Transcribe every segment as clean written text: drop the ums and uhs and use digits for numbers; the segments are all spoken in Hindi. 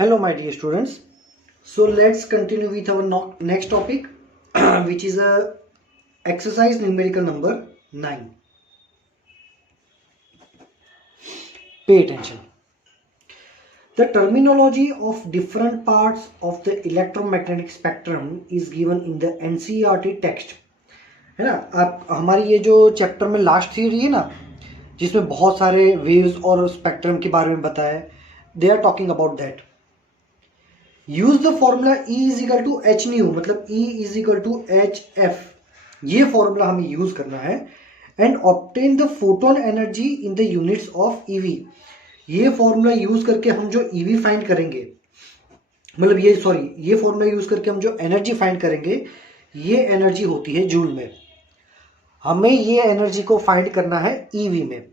Hello, my dear students. So let's continue with our next topic, which is a exercise numerical number 9. Pay attention. The terminology of different parts of the electromagnetic spectrum is given in the NCERT text. है ना, आप हमारी ये जो चैप्टर में लास्ट थ्योरी है ना, जिसमें बहुत सारे वेव्स और स्पेक्ट्रम के बारे में बताया है, they are talking about that. Use the formula E is equal to H nu, मतलब E is equal to H F. ये फॉर्मूला हमें यूज करना है. And obtain the photon energy in the units of eV. ये फॉर्मूला यूज करके हम जो ईवी फाइंड करेंगे, मतलब ये फॉर्मूला यूज करके हम जो एनर्जी फाइंड करेंगे, ये एनर्जी होती है जूल में. हमें ये एनर्जी को फाइंड करना है ईवी में.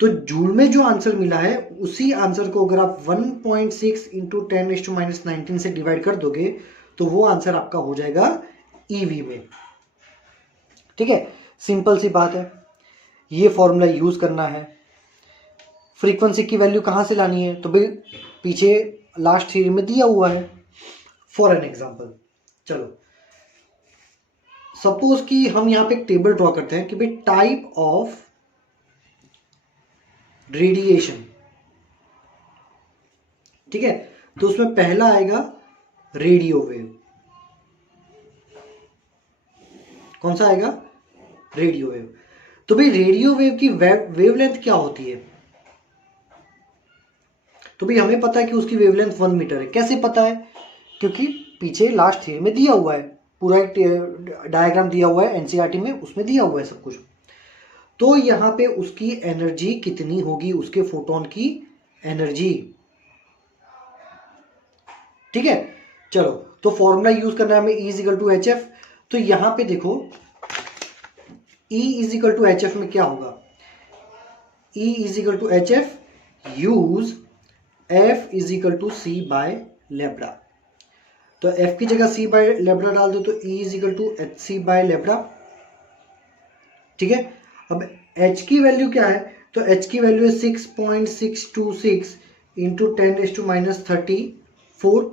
तो जूल में जो आंसर मिला है, उसी आंसर को अगर आप 1.6 इंटू 10⁻⁻19 से डिवाइड कर दोगे तो वो आंसर आपका हो जाएगा ईवी में. ठीक है, सिंपल सी बात है. ये फॉर्मूला यूज करना है. फ्रीक्वेंसी की वैल्यू कहां से लानी है, तो भाई पीछे लास्ट थ्योरी में दिया हुआ है. फॉर एन एग्जांपल, चलो सपोज कि हम यहां पे एक टेबल ड्रॉ करते हैं कि भाई टाइप ऑफ रेडिएशन. ठीक है, तो उसमें पहला आएगा रेडियो वेव. कौन सा आएगा? Radio wave. तो भाई रेडियो वेव की वेवलेंथ क्या होती है? तो भाई हमें पता है कि उसकी वेवलेंथ 1 मीटर है. कैसे पता है? क्योंकि पीछे लास्ट थ्योरी में दिया हुआ है, पूरा एक डायग्राम दिया हुआ है एनसीईआरटी में, उसमें दिया हुआ है सब कुछ. तो यहां पे उसकी एनर्जी कितनी होगी, उसके फोटोन की एनर्जी. ठीक है, चलो तो फॉर्मूला यूज करना है हमें E is equal to H F. तो यहां पे देखो E is equal to H F में क्या होगा? E is equal to H F use F is equal to C by lambda. तो F की जगह C बाय लेब्रा डाल दो तो E is equal to H C by lambda. ठीक है, अब H की वैल्यू क्या है? तो H की वैल्यू है 6.626 इंटू 10⁻34.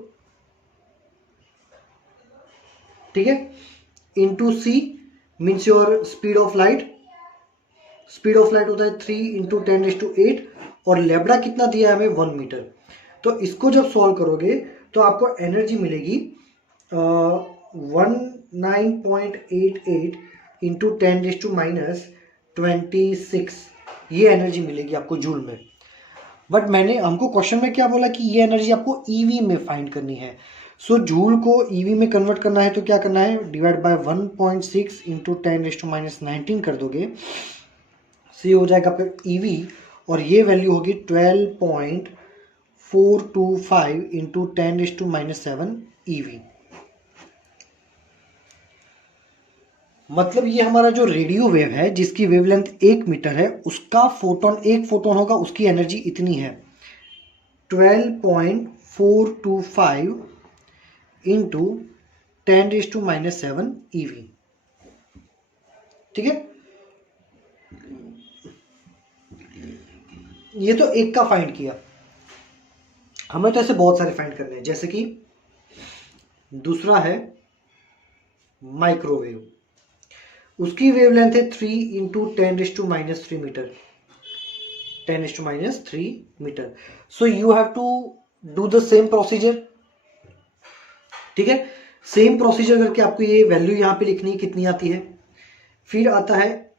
ठीक है, into C means your speed of light. Speed of light होता है 3 इंटू 10⁸. और लेब्रा कितना दिया है हमें? 1 मीटर. तो इसको जब सॉल्व करोगे तो आपको एनर्जी मिलेगी 19.88 इंटू 10⁻26. ये एनर्जी मिलेगी आपको जूल में. बट हमको क्वेश्चन में क्या बोला कि ये एनर्जी आपको ईवी में फाइंड करनी है. सो जूल को ईवी में कन्वर्ट करना है तो क्या करना है? डिवाइड बाय 1.6 इंटू 10⁻19 कर दोगे. सी हो जाएगा फिर ईवी, और ये वैल्यू होगी 12.425 इंटू 10⁻7 ईवी. मतलब ये हमारा जो रेडियो वेव है, जिसकी वेवलेंथ 1 मीटर है, उसका एक फोटोन होगा, उसकी एनर्जी इतनी है 12.425 इंटू 10⁻7 ईवी. ठीक है, ये तो एक का फाइंड किया. हमें तो ऐसे बहुत सारे फाइंड करने हैं. जैसे कि दूसरा है माइक्रोवेव. उसकी वेवलेंथ है 3 into 10⁻³ metre. 10⁻³ metre. So you have to do the same procedure. ठीक है, सेम प्रोसीजर करके आपको ये वैल्यू यहां पे लिखनी है कितनी आती है. फिर आता है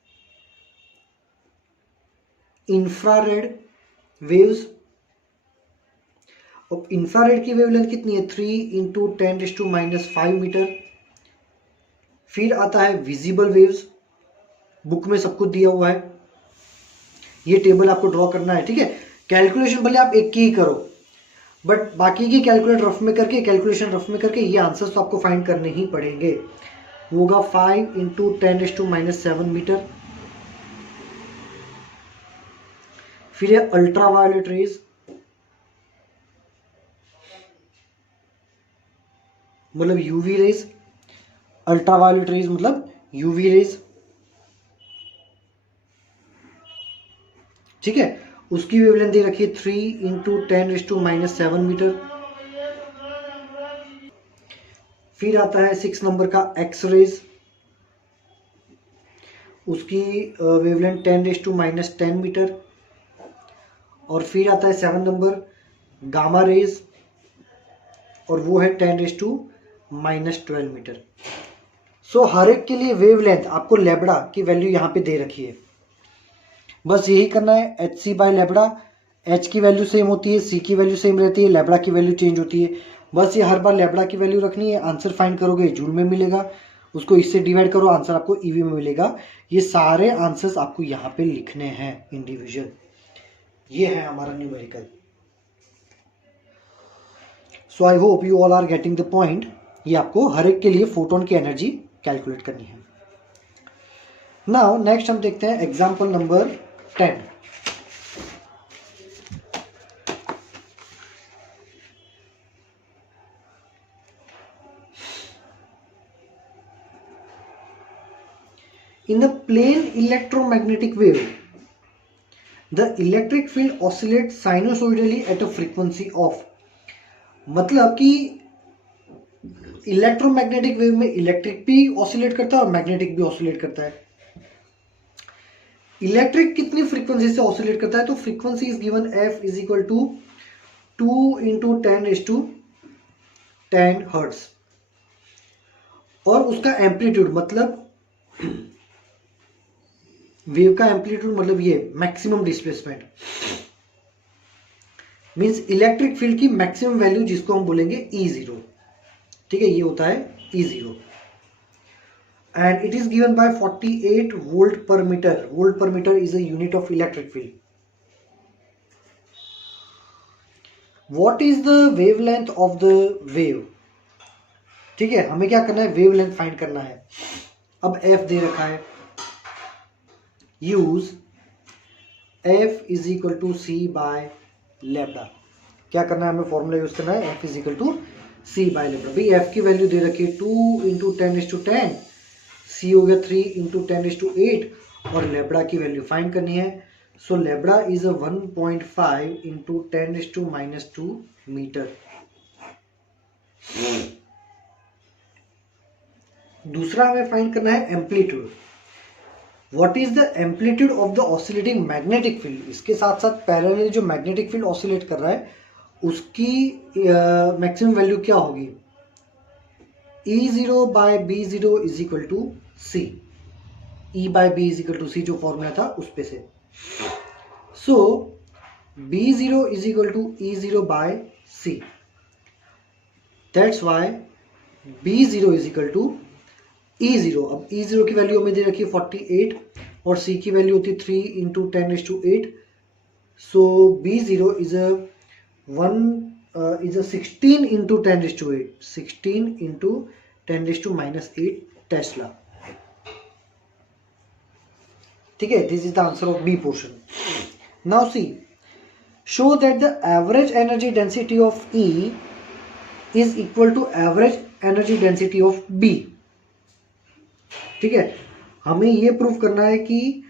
इंफ्रारेड वेव्स. और इंफ्रारेड की वेवलेंथ कितनी है? 3 इंटू 10⁻⁵ मीटर. फिर आता है विजिबल वेव्स. बुक में सब कुछ दिया हुआ है, ये टेबल आपको ड्रॉ करना है. ठीक है, कैलकुलेशन भले आप एक की ही करो, बट बाकी की कैलकुलेशन रफ में करके ये आंसर्स तो आपको फाइंड करने ही पड़ेंगे. वो होगा 5 इंटू 10⁻7 मीटर. फिर है अल्ट्रावायलेट रेज. मतलब यूवी रेज. अल्ट्रावायलेट रेज मतलब यूवी रेज. ठीक है, उसकी वेवलेंथ दे रखी है 3 इंटू 10⁻7 मीटर. फिर आता है 6 नंबर का एक्स रेज, उसकी वेवलेंथ 10⁻⁻10 मीटर। और फिर आता है 7 नंबर गामा रेज, और वो है 10⁻⁻12 मीटर। सो हर एक के लिए वेवलेंथ आपको लैम्बडा की वैल्यू यहाँ पे दे रखी है। बस यही करना है, H C by lambda. H की वैल्यू सेम होती है, सी की वैल्यू सेम रहती है, लैम्बडा की वैल्यू चेंज होती है। बस ये हर बार लैम्बडा की वैल्यू रखनी है। आंसर फाइंड करोगे जूल में मिलेगा, उसको इससे डिवाइड करो, आंसर आपको ईवी में मिलेगा। ये सारे आंसर्स आपको यहाँ पे लिखने हैं इंडिविजुअल। ये है हमारा numerical. So I hope you all are getting the point. ये आपको हर एक के लिए फोटोन की एनर्जी कैलकुलेट करनी है। नाउ नेक्स्ट हम देखते हैं example number 10। In a plane electromagnetic wave, the electric field oscillates sinusoidally at a frequency of, मतलब कि इलेक्ट्रोमैग्नेटिक वेव में इलेक्ट्रिक भी ऑसिलेट करता है और मैग्नेटिक भी ऑसिलेट करता है। इलेक्ट्रिक कितनी फ्रीक्वेंसी से ऑसिलेट करता है, तो frequency is given f is equal to 2 × 10⁻10 hertz, और उसका एम्पलीट्यूड मतलब वेव का एम्पलीट्यूड मतलब ये maximum displacement means electric field की मैक्सिमम वैल्यू जिसको हम बोलेंगे E0। ठीक है, ये होता है E0 and it is given by 48 volt per metre. Volt per metre is a unit of electric field. What is the wavelength of the wave. ठीक है, हमें क्या करना है, वेवलेंथ फाइंड करना है। अब f दे रखा है, use f is equal to C by lambda. क्या करना है, हमें फॉर्मूला यूज करना है f is equal to C by lambda. भाई f की वैल्यू दे रखी है 2 × 10⁻10, c हो गया 3 × 10⁸, और लैम्बडा की वैल्यू फाइंड करनी है। सो लैम्बडा इज अ 1.5 × 10⁻²मीटर। दूसरा हमें फाइंड करना है amplitude. What is the amplitude of the oscillating magnetic field. इसके साथ साथ पैरेलल जो मैग्नेटिक फील्ड ऑसिलेट कर रहा है उसकी मैक्सिमम वैल्यू क्या होगी। E0 by B0 is equal to C. E by B is equal to C जो फॉर्मूला था उस पे से। So B0 is equal to E0 by C। That's why B0 is equal to E0। अब E0 की वैल्यू हमें दे रखी है 48 और C की वैल्यू होती है 3 × 10⁸। So B0 is a 16 × 10⁸, 16 × 10⁻⁸ tesla. ठीक है, this is the answer of B portion. Now C, show that the average energy density of E is equal to average energy density of B। ठीक है, हमें ये प्रूव करना है कि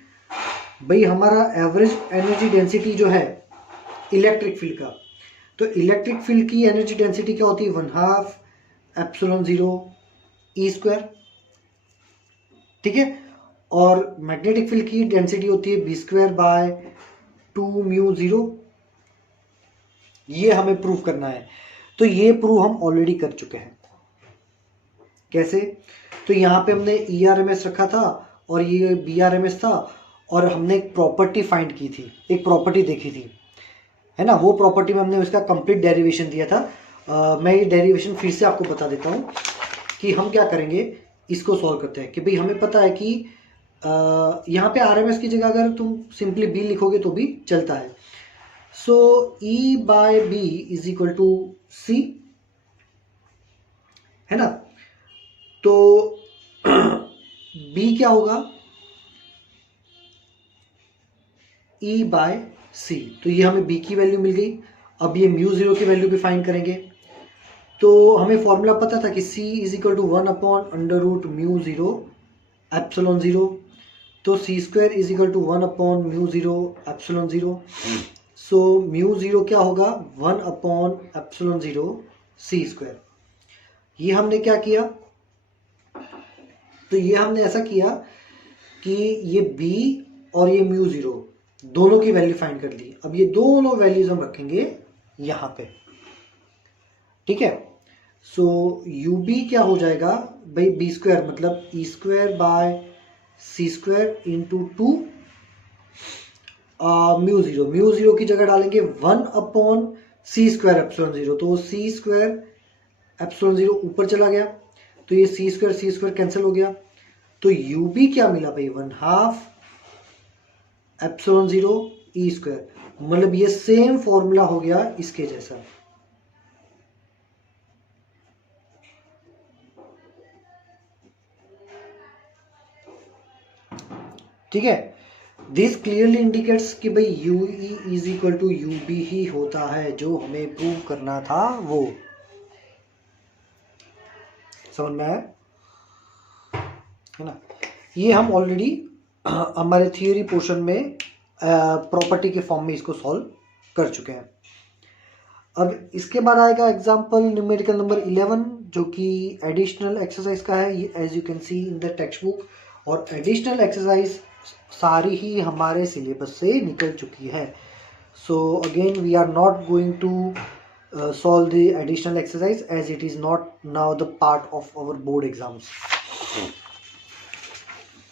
भाई हमारा एवरेज एनर्जी डेंसिटी जो है इलेक्ट्रिक फील्ड का, तो इलेक्ट्रिक फील्ड की एनर्जी डेंसिटी क्या होती है, 1/2 ε0E²। ठीक है, और मैग्नेटिक फील्ड की डेंसिटी होती है B²/2μ0। ये हमें प्रूव करना है। तो ये प्रूव हम ऑलरेडी कर चुके हैं। कैसे, तो यहाँ पे हमने ERMS रखा था और ये BRMS था, और हमने एक प्रॉपर्टी फाइंड की थी, एक प्रॉपर्टी देखी थी, है ना। वो प्रॉपर्टी में हमने उसका कंप्लीट डेरिवेशन दिया था। मैं ये डेरिवेशन फिर से आपको बता देता हूँ कि हम क्या करेंगे। इसको सॉल्व करते हैं कि भाई हमें पता है कि यहाँ पे RMS की जगह अगर तुम सिंपली B लिखोगे तो भी चलता है। So E by B is equal to C, है ना। तो B क्या होगा, E बाय C। तो ये हमें B की वैल्यू मिल गई। अब ये μ0 की वैल्यू भी फाइंड करेंगे। तो हमें फॉर्मूला पता था कि C इज इक्वल टू 1/√μ0 ε0। तो C² इज इक्वल टू 1/μ0 ε0। सो μ0 क्या होगा, 1/ε0 C²। ये हमने क्या किया, तो ये हमने ऐसा किया कि ये b और ये म्यू जीरो दोनों की वैल्यू फाइंड कर ली। अब ये दोनों वैल्यूज हम रखेंगे यहां पे, ठीक है। सो यू बी क्या हो जाएगा भाई, बी स्क्वायर मतलब E square by C square into two mu zero की जगह डालेंगे 1 सी स्क्वायर एप्सिलॉन जीरो, तो सी स्क्वायर एप्सिलॉन जीरो ऊपर चला गया, तो ये सी स्क्वायर कैंसिल हो गया, तो यू बी क्या मिला भाई, 1/2 एप्सिलॉन जीरो ई स्क्वायर, मतलब ये सेम फॉर्मूला हो गया इसके जैसा। ठीक है, दिस क्लियरली इंडिकेट्स कि भाई U E is equal to U B ही होता है, जो हमें प्रूव करना था वो। समझ में आया है ना। ये हम ऑलरेडी हमारे थियोरी पोर्शन में प्रॉपर्टी के फॉर्म में इसको सॉल्व कर चुके हैं। अब इसके बाद आएगा एग्जांपल न्यूमेरिकल नंबर 11 जो कि एडिशनल एक्सरसाइज का है, as you can see in the textbook. और एडिशनल एक्सरसाइज सारी ही हमारे सिलेबस से निकल चुकी है। So again we are not going to solve the additional exercise as it is not now the part of our board exams।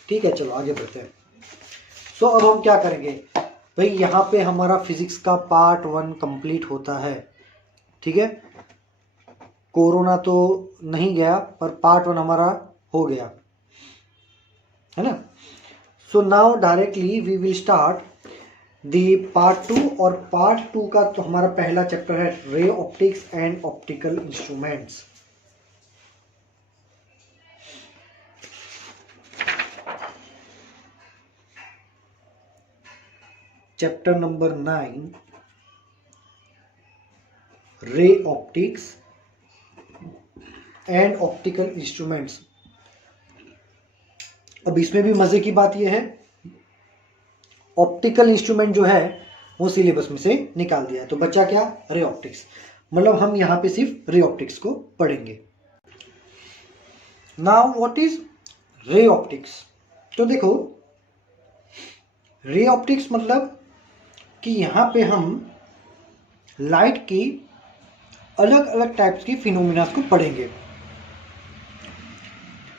ठीक है, चलो आगे बढ़ते हैं। सो अब हम क्या करेंगे भाई, यहाँ पे हमारा फिजिक्स का पार्ट 1 कंप्लीट होता है, ठीक है। कोरोना तो नहीं गया पर पार्ट 1 हमारा हो गया है ना। So now directly we will start the part 2। और पार्ट 2 का तो हमारा पहला चैप्टर है ray optics and optical instruments. Chapter number 9 ray optics and optical instruments. अब इसमें भी मजे की बात यह है, ऑप्टिकल इंस्ट्रूमेंट जो है वो सिलेबस में से निकाल दिया है, तो बचा क्या, रे ऑप्टिक्स। मतलब हम यहां पे सिर्फ रे ऑप्टिक्स को पढ़ेंगे। Now what is ray optics. तो देखो, रे ऑप्टिक्स मतलब कि यहां पे हम लाइट की अलग अलग टाइप्स की फिनोमिना को पढ़ेंगे।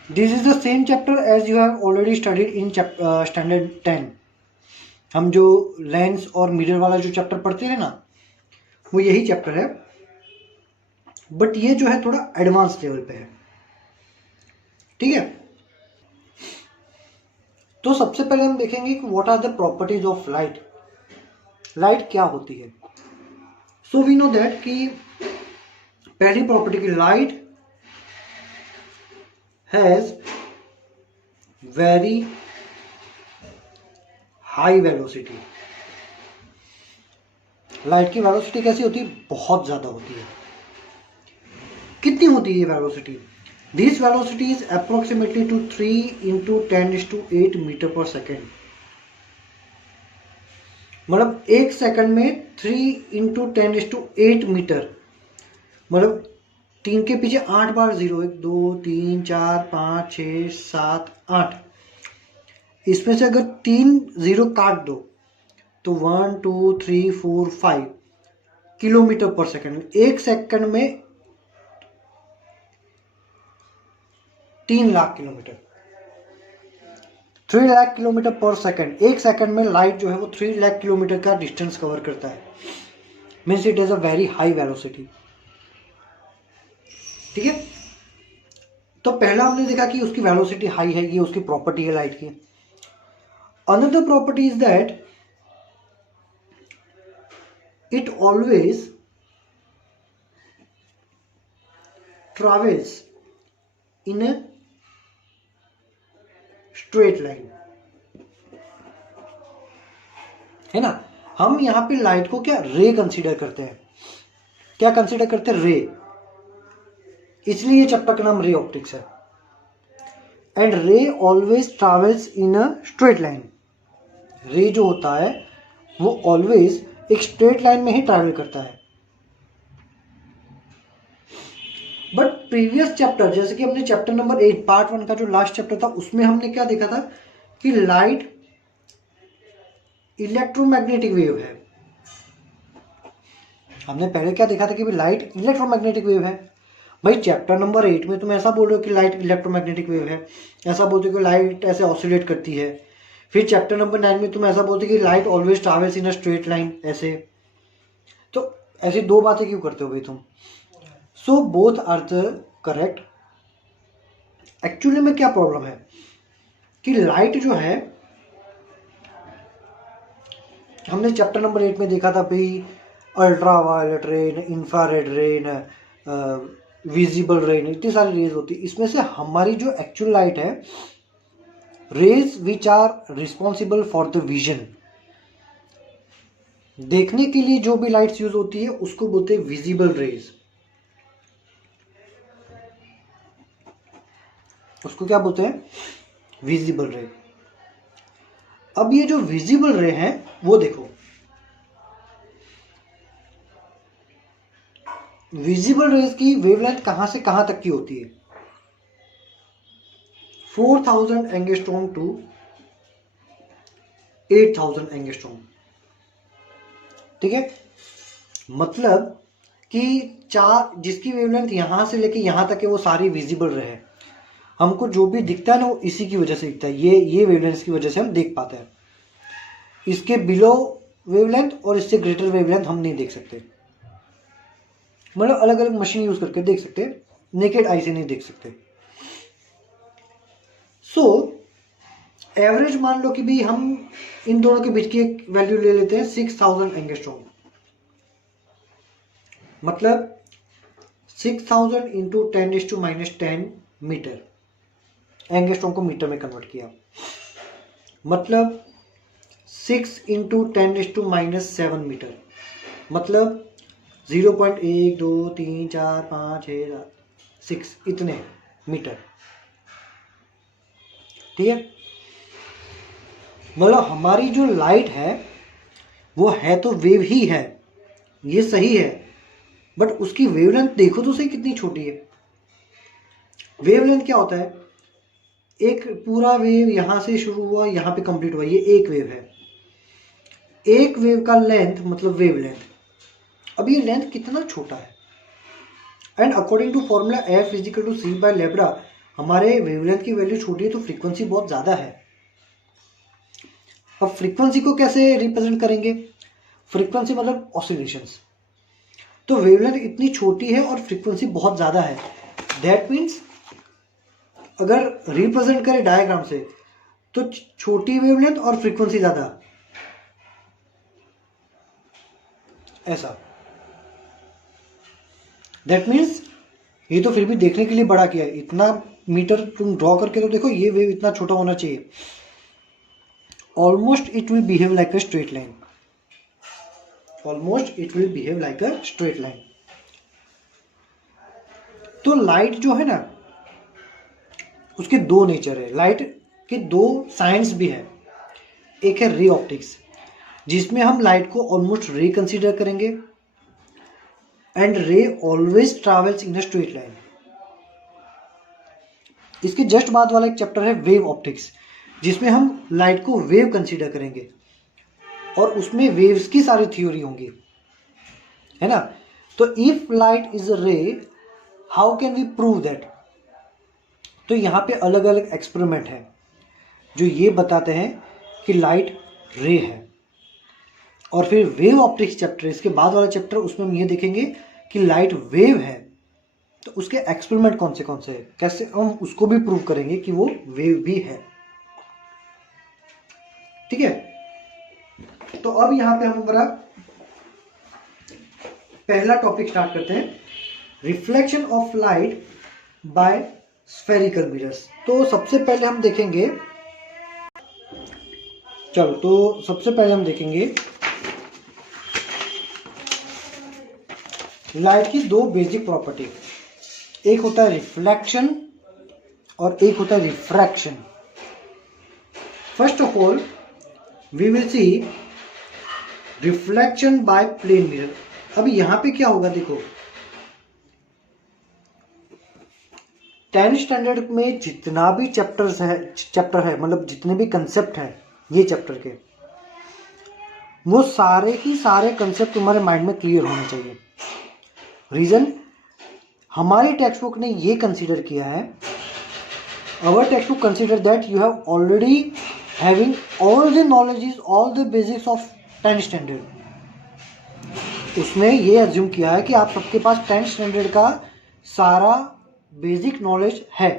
This is the same chapter as you have already studied in standard 10। हम जो लेंस और मिरर वाला जो चैप्टर पढ़ते हैं ना, वो यही चैप्टर है, बट ये जो है थोड़ा एडवांस लेवल पे है, ठीक है। तो सबसे पहले हम देखेंगे कि what are the properties of light. Light क्या होती है। सो वी नो दैट कि पहली प्रॉपर्टी की light has very high velocity. Light की वेलोसिटी कैसी होती है, बहुत ज्यादा होती है। कितनी होती है ये velocity, this velocity is approximately to 3 × 10⁸ metre per second. मतलब एक सेकंड में 3 × 10⁸ मीटर, मतलब 3 के पीछे 8 बार 0, 1 2 3 4 5 6 7 8, इसमें से अगर 3 0 काट दो तो 1 2 3 4 5 किलोमीटर पर सेकंड। एक सेकंड में 3 लाख किलोमीटर, 3 लाख किलोमीटर पर सेकंड। एक सेकंड में लाइट जो है वो 3 लाख किलोमीटर का डिस्टेंस कवर करता है। Means it is a very high velocity, ठीक है। तो पहला हमने देखा कि उसकी वेलोसिटी हाई है, ये उसकी प्रॉपर्टी है लाइट की। Another property is that it always travels in a straight line, है ना। हम यहां पे लाइट को क्या रे कंसीडर करते हैं, क्या कंसीडर करते हैं, रे। इसलिए ये चैप्टर का नाम रे ऑप्टिक्स है। एंड रे always travels in a straight line. रे जो होता है वो ऑलवेज एक स्ट्रेट लाइन में ही ट्रैवल करता है। बट प्रीवियस चैप्टर, जैसे कि हमने चैप्टर नंबर 8 पार्ट 1 का जो लास्ट चैप्टर था, उसमें हमने क्या देखा था कि लाइट इलेक्ट्रोमैग्नेटिक वेव है। हमने पहले क्या देखा था कि लाइट इलेक्ट्रोमैग्नेटिक वेव है। भाई चैप्टर नंबर 8 में तुम ऐसा बोल रहे हो कि लाइट इलेक्ट्रोमैग्नेटिक वेव है, ऐसा बोलते हो कि लाइट ऐसे ऑसिलेट करती है। फिर चैप्टर नंबर 9 में तुम ऐसा बोलते हो कि light always travels in a straight line, ऐसे। तो ऐसी दो बातें क्यों करते हो भाई तुम? So both are the correct. Actually में क्या प्रॉब्लम है कि लाइट जो है, हमने चैप्टर नंबर 8 में देखा था भाई ultraviolet range, infrared range, visible range, इतनी सारी रेज होती है। इसमें से हमारी जो एक्चुअल लाइट है, rays which are responsible for the vision, देखने के लिए जो भी लाइट्स यूज होती है उसको बोलते हैं विजिबल रेज। उसको क्या बोलते हैं? विजिबल रे। अब ये जो विजिबल रे है वो देखो, विजिबल रेज की वेवलेंथ कहां से कहां तक की होती है? 4000 एंगस्ट्रॉम टू 8000 एंगस्ट्रॉम। ठीक है, मतलब कि चार, जिसकी वेवलेंथ यहां से लेके यहां तक है वो सारी विजिबल रे है। हमको जो भी दिखता है ना वो इसी की वजह से दिखता है, ये वेवलेंथ की वजह से हम देख पाते हैं। इसके बिलो वेवलेंथ और इससे ग्रेटर वेवलेंथ हम नहीं देख सकते। मतलब अलग अलग मशीन यूज करके देख सकते हैं, नेकेड आई से नहीं देख सकते। सो एवरेज मान लो कि भी हम इन दोनों के बीच की एक वैल्यू ले लेते हैं 6000 एंगस्ट्रॉम। मतलब 6000 इंटू 10⁻⁻10 मीटर। एंगस्ट्रॉम को मीटर में कन्वर्ट किया, मतलब 6 इंटू 10⁻⁻7 मीटर। मतलब 0.1 2 3 4 5 6 6 इतने मीटर। ठीक है, मतलब हमारी जो लाइट है वो है तो वेव ही है, ये सही है, बट उसकी वेवलेंथ देखो तो सही कितनी छोटी है। वेवलेंथ क्या होता है? एक पूरा वेव यहां से शुरू हुआ, यहां पे कंप्लीट हुआ, ये एक वेव है। एक वेव का लेंथ मतलब वेवलेंथ। अब ये लेंथ कितना छोटा है, and according to formula F is equal to C by lambda, हमारे वेवलेंथ की वैल्यू छोटी है तो फ्रीक्वेंसी बहुत ज्यादा है। अब फ्रीक्वेंसी को कैसे रिप्रेजेंट करेंगे? फ्रीक्वेंसी मतलब ऑसिलेशंस। तो वेवलेंथ इतनी छोटी है और फ्रीक्वेंसी बहुत ज्यादा है, दैट मीन्स अगर रिप्रेजेंट करें डायग्राम से तो छोटी वेवलेंथ और फ्रीक्वेंसी ज्यादा, ऐसा। दैट मीन्स ये तो फिर भी देखने के लिए बड़ा किया है, इतना मीटर तुम ड्रॉ करके तो देखो, ये वेव इतना छोटा होना चाहिए। Almost it will behave like a straight line. Almost it will behave like a straight line. तो लाइट जो है ना, उसके दो नेचर है, लाइट के दो साइंस भी है। एक है रे ऑप्टिक्स, जिसमें हम लाइट को ऑलमोस्ट रे कंसीडर करेंगे, एंड रे always travels in a straight line. इसके जस्ट बाद वाला एक चैप्टर है वेव ऑप्टिक्स, जिसमें हम लाइट को वेव कंसीडर करेंगे और उसमें वेव्स की सारी थ्योरी होंगी, है ना। तो if light is a ray, how can we prove that? तो यहाँ पे अलग अलग एक्सपेरिमेंट है जो ये बताते हैं कि लाइट रे है। और फिर वेव ऑप्टिक्स चैप्टर, इसके बाद वाला चैप्टर, उसमें हम ये देखेंगे कि लाइट वेव है तो उसके एक्सपेरिमेंट कौन से हैं, कैसे हम उसको भी प्रूव करेंगे कि वो वेव भी है। ठीक है, तो अब यहां पे हम हमारा पहला टॉपिक स्टार्ट करते हैं, reflection of light by spherical mirrors. तो सबसे पहले हम देखेंगे, चलो तो सबसे पहले हम देखेंगे लाइट की दो बेसिक प्रॉपर्टी। एक होता है रिफ्लेक्शन और एक होता है refraction. First of all we will see reflection by plane mirror. अब यहां पे क्या होगा, देखो 10th स्टैंडर्ड में जितना भी चैप्टर है मतलब जितने भी कंसेप्ट हैं ये चैप्टर के, वो सारे ही सारे कंसेप्ट तुम्हारे माइंड में क्लियर होने चाहिए। रीजन, हमारी टेक्स्ट बुक ने ये कंसीडर किया है, our text book consider that you have already having all the knowledges, all the basics of 10th standard. उसने ये अज्यूम किया है कि आप सबके पास 10th स्टैंडर्ड का सारा बेसिक नॉलेज है,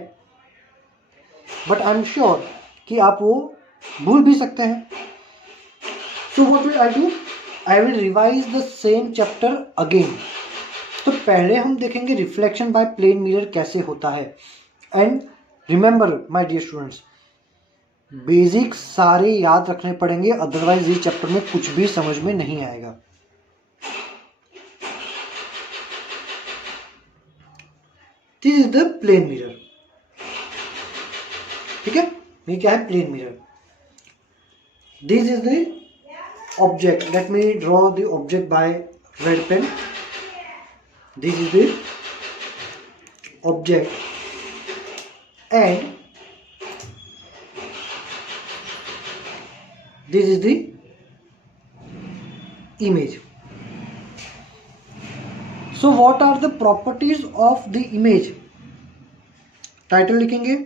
बट आई एम श्योर कि आप वो भूल भी सकते हैं। So what will I do, I will revise the same chapter again. तो पहले हम देखेंगे रिफ्लेक्शन बाय प्लेन मिरर कैसे होता है। And remember my dear students, basic सारे याद रखने पड़ेंगे, अदरवाइज ये चैप्टर में कुछ भी समझ में नहीं आएगा। This is the plane mirror. ठीक है, ये क्या है, plane mirror. This is the object, let me draw the object by red pen. This is the object and this is the image. So what are the properties of the image? Title लिखेंगे,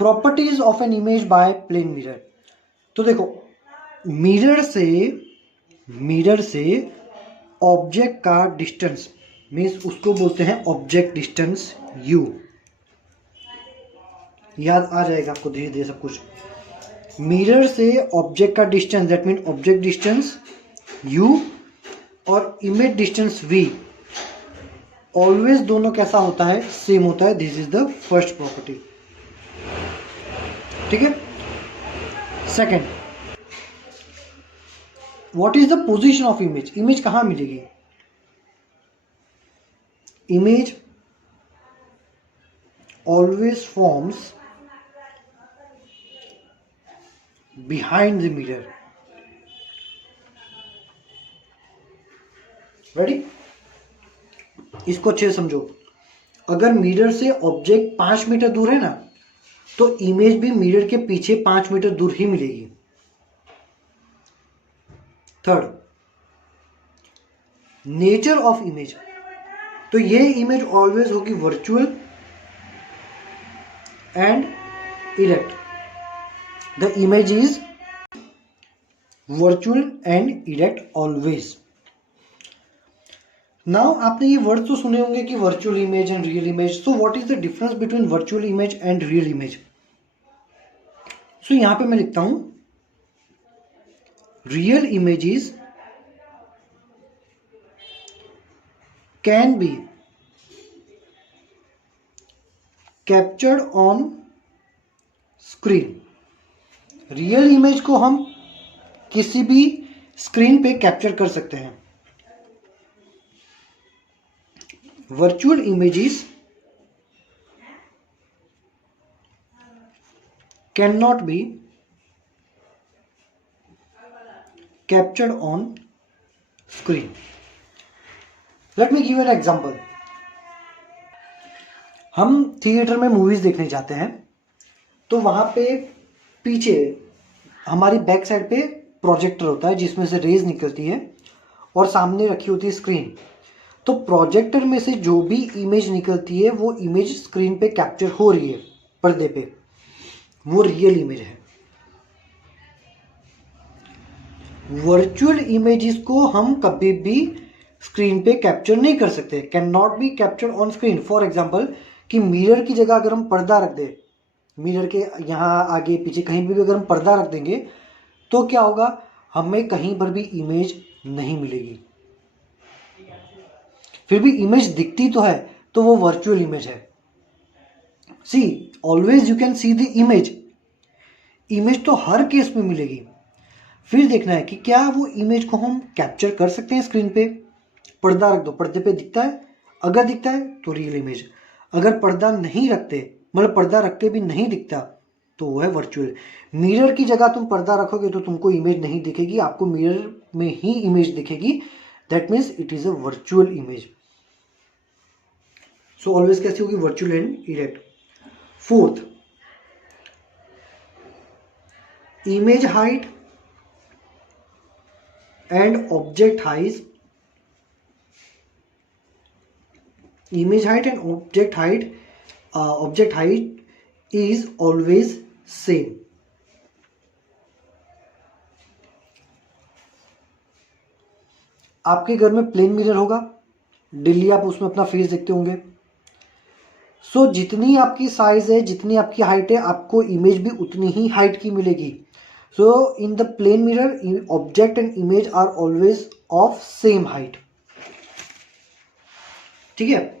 properties of an image by plane mirror. तो देखो, मिरर से ऑब्जेक्ट का डिस्टेंस मीन्स उसको बोलते हैं ऑब्जेक्ट डिस्टेंस u। याद आ जाएगा आपको धीरे धीरे सब कुछ। मिरर से ऑब्जेक्ट का distance that mean object distance u और इमेज डिस्टेंस v, ऑलवेज दोनों कैसा होता है, सेम होता है। This is the first property. ठीक है। Second, what is the position of image, image कहां मिलेगी। Image always forms behind the mirror. Ready, इसको अच्छे से समझो। अगर मिरर से ऑब्जेक्ट 5 मीटर दूर है ना, तो इमेज भी मिरर के पीछे 5 मीटर दूर ही मिलेगी। थर्ड, नेचर ऑफ इमेज, तो ये इमेज ऑलवेज होगी virtual and erect. The image is virtual and erect always. Now आपने ये वर्ड तो सुने होंगे कि virtual image and real image. So what is the difference between virtual image and real image. So यहां पे मैं लिखता हूं, real images can be captured on screen. Real image को हम किसी भी स्क्रीन पे कैप्चर कर सकते हैं। Virtual images cannot be captured on screen. Let me give you an example. हम थिएटर में मूवीज देखने जाते हैं, तो वहां पे पीछे हमारी बैक साइड पे प्रोजेक्टर होता है जिसमें से रेज निकलती है और सामने रखी होती है स्क्रीन। तो प्रोजेक्टर में से जो भी इमेज निकलती है वो इमेज स्क्रीन पे कैप्चर हो रही है पर्दे पे, वो रियल इमेज है। वर्चुअल इमेजेस को हम कभी भी स्क्रीन पे कैप्चर नहीं कर सकते, can not be captured on screen. For example, कि मिरर की जगह अगर हम पर्दा रख दें, मिरर के यहाँ आगे पीछे कहीं भी अगर हम पर्दा रख देंगे, तो क्या होगा, हमें कहीं पर भी इमेज नहीं मिलेगी। फिर भी इमेज दिखती तो है, तो वो वर्चुअल इमेज है। See, always you can see the image. Image तो हर केस में मिलेगी। फिर देखना है कि क्या वो इमेज को हम कैप्चर कर सकते हैं स्क्रीन पे। पर्दा रख दो, पर्दे पे दिखता है, अगर दिखता है तो रियल इमेज। अगर पर्दा नहीं रखते, मतलब पर्दा रख के भी नहीं दिखता, तो वो है वर्चुअल। मिरर की जगह तुम पर्दा रखोगे तो तुमको इमेज नहीं दिखेगी, आपको मिरर में ही इमेज दिखेगी, that means it is a virtual image. So always कैसी होगी, virtual and erect. Fourth, image height and object height, image height and object height is always same. आपके घर में प्लेन मिरर होगा, डेली आप उसमें अपना फेस देखते होंगे। सो जितनी आपकी साइज है, जितनी आपकी हाइट है, आपको इमेज भी उतनी ही हाइट की मिलेगी। So in the plane mirror object and image are always of same height. ठीक है।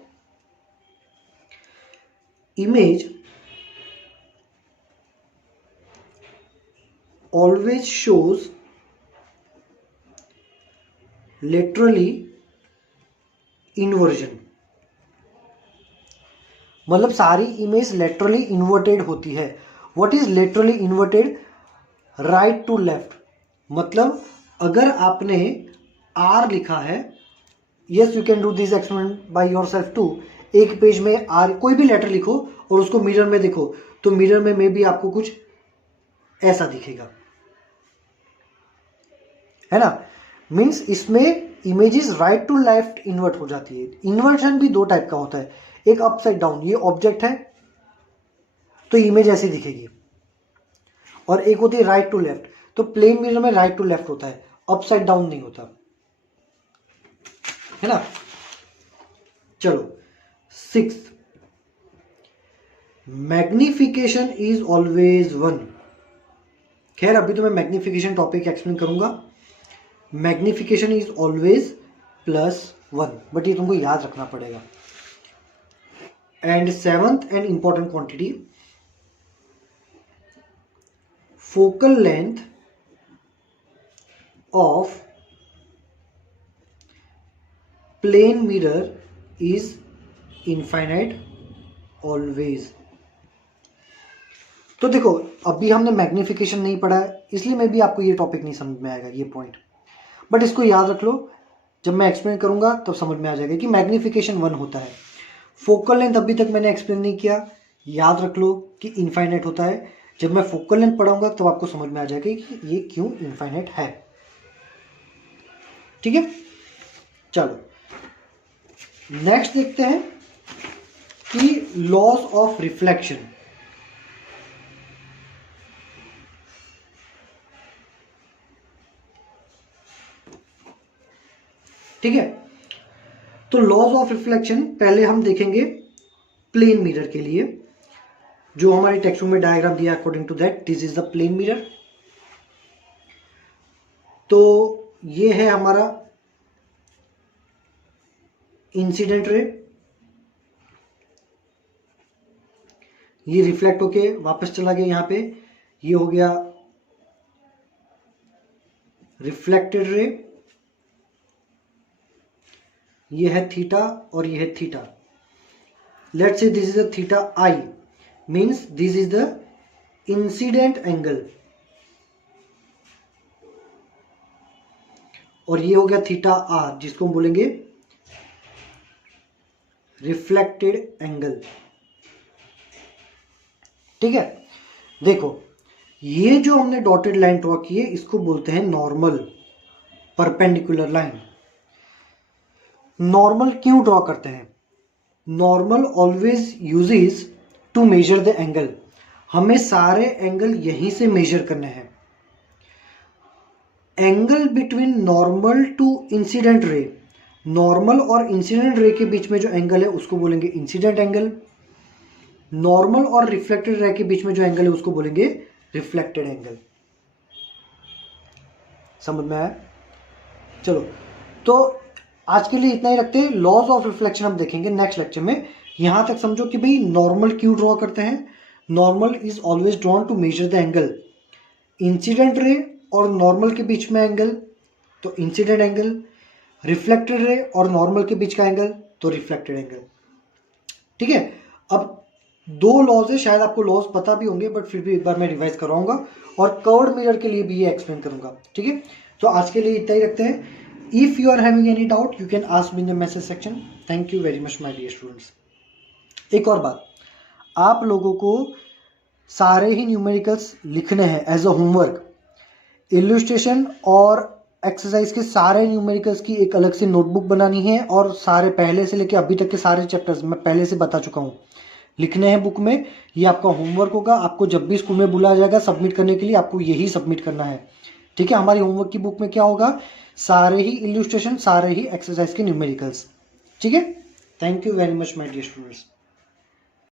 Image always shows laterally inversion, मतलब सारी इमेज लेटरली इन्वर्टेड होती है। What is laterally inverted? Right to left. मतलब अगर आपने आर लिखा है, yes you can do this experiment by yourself too. एक पेज में आर कोई भी लेटर लिखो और उसको मिरर में देखो, तो मिरर में भी आपको कुछ ऐसा दिखेगा, है ना। मीन्स इसमें images right to left invert हो जाती है। इन्वर्जन भी दो टाइप का होता है, एक अपसाइड डाउन, ये ऑब्जेक्ट है तो इमेज ऐसी दिखेगी, और एक होती है राइट टू लेफ्ट। तो प्लेन मिरर में राइट टू लेफ्ट होता है, अपसाइड डाउन नहीं होता, है ना। चलो, sixth, magnification is always one. खैर अभी तो मैं मैग्निफिकेशन टॉपिक एक्सप्लेन करूंगा। मैग्निफिकेशन इज ऑलवेज +1, बट ये तुमको याद रखना पड़ेगा। And seventh and important quantity, focal length of plane mirror is infinite always. तो देखो अभी हमने मैग्निफिकेशन नहीं पढ़ा है, इसलिए मैं भी आपको ये टॉपिक नहीं समझ में आएगा, ये पॉइंट, बट इसको याद रख लो, जब मैं एक्सप्लेन करूंगा तब समझ में आ जाएगा कि मैग्निफिकेशन 1 होता है। फोकल लेंथ अभी तक मैंने एक्सप्लेन नहीं किया, याद रख लो कि इनफाइनाइट होता है। जब मैं फोकल लेंथ पढ़ाऊंगा तब आपको समझ में आ जाएगा कि ये क्यों इनफाइनाइट है। ठीक है, चलो नेक्स्ट देखते हैं कि लॉस ऑफ रिफ्लेक्शन। ठीक है, तो लॉस ऑफ रिफ्लेक्शन पहले हम देखेंगे प्लेन मिरर के लिए, जो हमारे टेक्स्ट बुक में डायग्राम दिया, according to that this is the plane mirror. तो ये है हमारा इंसिडेंट रे, ये रिफ्लेक्ट होके वापस चला गया यहाँ पे, ये हो गया रिफ्लेक्टेड रे, ये है थीटा और ये है theta. Let's say this is the theta I, means this is the incident angle, और ये हो गया थीटा आर, जिसको हम बोलेंगे रिफ्लेक्टेड एंगल। ठीक है, देखो ये जो हमने डॉटेड लाइन ड्रॉ की है इसको बोलते हैं नॉर्मल, परपेंडिकुलर लाइन। नॉर्मल क्यों ड्रॉ करते हैं? Normal always uses to measure the angle. हमें सारे एंगल यहीं से मेजर करने हैं। Angle between normal to incident ray, normal और इंसिडेंट रे के बीच में जो एंगल है उसको बोलेंगे इंसिडेंट एंगल। नॉर्मल और रिफ्लेक्टेड रे के बीच में जो एंगल है उसको बोलेंगे रिफ्लेक्टेड एंगल। समझ में आया? चलो, तो आज के लिए इतना ही रखते हैं। लॉज ऑफ रिफ्लेक्शन हम देखेंगे नेक्स्ट लेक्चर में। यहां तक समझो कि भाई नॉर्मल क्यों ड्रॉ करते हैं। Normal is always drawn to measure the angle. Incident ray और नॉर्मल के बीच में एंगल तो इंसिडेंट एंगल, रिफ्लेक्टेड रे और नॉर्मल के बीच का एंगल तो रिफ्लेक्टेड एंगल। ठीक है, अब 2 लॉज है, शायद आपको लॉज पता भी होंगे बट फिर भी एक बार मैं रिवाइज करवाऊंगा और कर्व्ड मिरर के लिए भी ये एक्सप्लेन करूंगा। ठीक है, तो आज के लिए इतना ही रखते हैं। If you are having any doubt you can ask me in the message section. Thank you very much my dear students. एक और बात, आप लोगों को सारे ही न्यूमेरिकल्स लिखने हैं एज अ होमवर्क। इल्यूस्ट्रेशन और एक्सरसाइज के सारे न्यूमेरिकल्स की एक अलग से नोटबुक बनानी है और सारे पहले से लेके अभी तक के सारे चैप्टर्स मैं पहले से बता चुका हूँ, लिखने हैं बुक में। ये आपका होमवर्क होगा। आपको जब भी स्कूल में बुलाया जाएगा सबमिट करने के लिए, आपको यही सबमिट करना है। ठीक है, हमारी होमवर्क की बुक में क्या होगा, सारे ही इल्यूस्ट्रेशन, सारे ही एक्सरसाइज के न्यूमेरिकल्स। ठीक है, thank you very much my dear students.